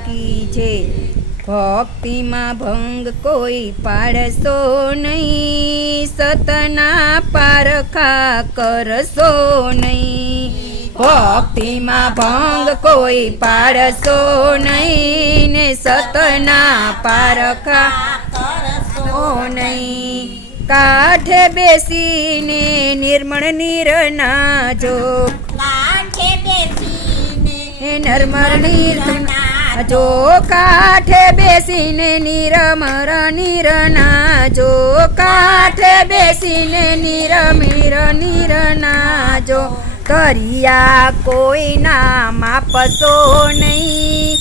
की जय। भक्ति में भंग कोई पाड़शो नहीं, सतना पारखा करशो नहीं। भक्ति में भंग कोई पाड़शो नहीं ने सतना पारखा करशो नहीं। काठे बेसीने निर्मल नीरना जो, काठे बेसीने निर्मल नीरना जो, काठे बेसीने निरमर निरना जो, काठे बेसीने निरमिर निरना जो। करिया कोई ना मापसो नहीं,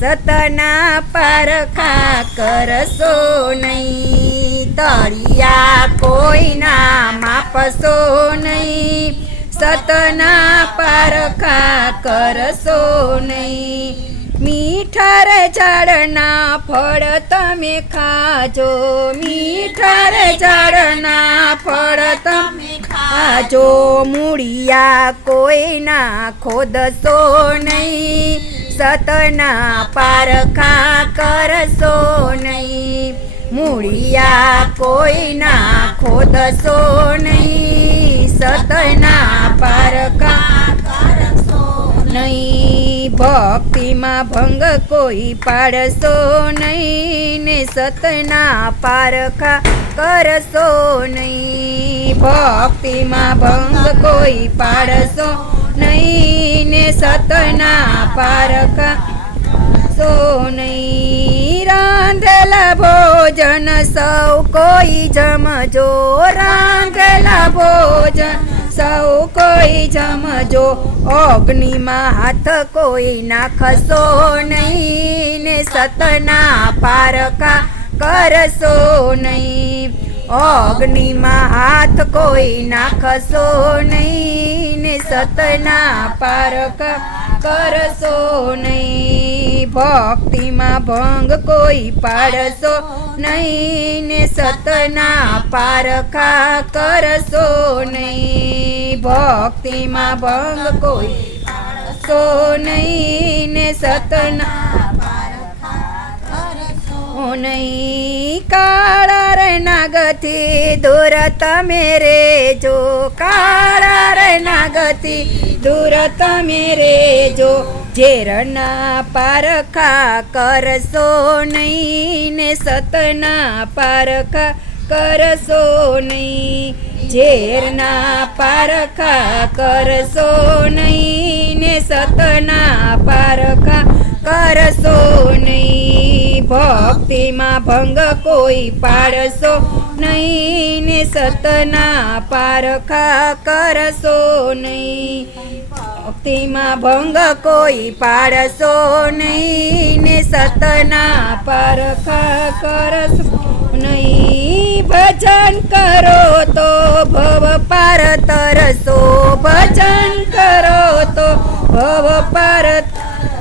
सतना पारखा करशो नहीं। तरिया कोई ना मापसो नहीं, सतना पारखा करशो नहीं। मीठा रे झाड़ना फळ तमे खाजो, मीठा रे झाड़ना फळ तमे खाजो। मूड़िया कोई ना खोदशो नहीं, सतना पारखा करशो नहीं। मूड़िया कोई ना खोदशो नहीं, सतना पारखा करशो नहीं। भक्ति में भंग कोई पाड़शो नहीं ने सतना पारखा करशो नहीं। भक्ति में भंग कोई पाड़शो नहीं ने सतना पारखा सो नहीं। रांधेला भोजन सौ कोई जमजो, रांधेला भोजन सौ कोई जमजो। अग्नि में हाथ कोई नाखशो नहीं ने सतना पारखा करशो नहीं। अग्नि में हाथ कोई नाखशो नहीं ने सतना पारखा करशो नहीं। भक्ति में भंग कोई पाड़शो नहीं ने सतना पारखा करशो नहीं। भक्ति में भंग कोई पाड़शो नहीं ने सतना पारखा करशो नहीं। काळा रे नागती दूर तमेरे जो, काळा रे नागती दूर तमेरे जो। झेरना पारखा करशो नहीं ने सतना पारखा करशो नहीं। झेरना पारखा करशो नहीं ने सतना पारखा करशो नहीं। भक्ति में भंग कोई पाड़शो नहीं ने सतना पारखा करशो नहीं। भक्ति में भंग कोई पाड़शो नहीं ने सतना पारखा करशो नहीं। भजन करो तो भव पार तरसो, भजन करो तो भव पार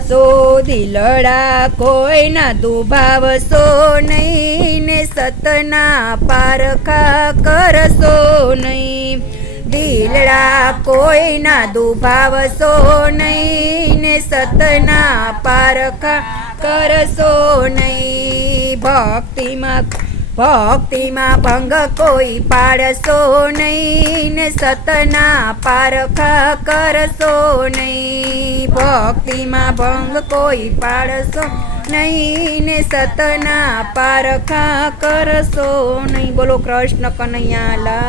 सो। दिलड़ा कोई ना दुभावशो नहीं ने सतना पारखा करशो नहीं। दिलड़ा कोई ना दुभावशो नहीं ने सतना पारखा करशो नहीं। भक्ति में भंग कोई पाड़शो नहीं ने सतना पारखा करशो नहीं। भक्ति में भंग कोई पाड़शो नहीं ने सतना पारखा करशो नहीं। बोलो कृष्ण कन्हैया लाल।